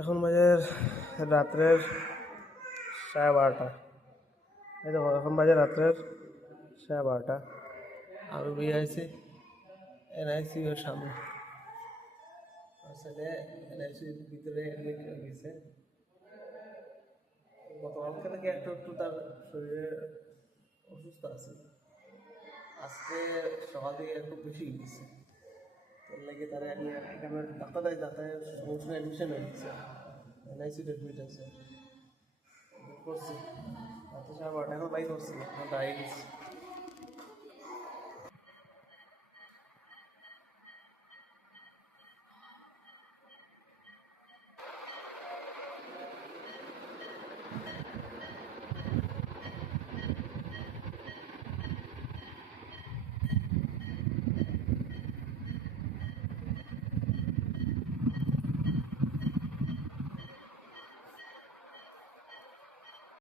এখন বাজে রাত্রের 12:30। এই দেখো এখন বাজে রাত্রের 12:30। আমি বেরিয়ে আইছি NICU-এর সামনে। আসলে NICU-র ভিতরে অ্যাডমিট হয়ে গেছে। গতকালকে থেকে একটু একটু তার শরীরে অসুস্থ আছে। আজকে সকাল থেকে একটু বেশি গেছে, তার লাগে তারা এখানে ডাক্তার ডাক্তারের সমস্যা অ্যাডমিশন হয়ে গেছে। NICU-তে অ্যাডমিট আছে করছি রাত্রে 12:30 এখন বাইক করছি, এখন দাঁড়িয়ে গেছি।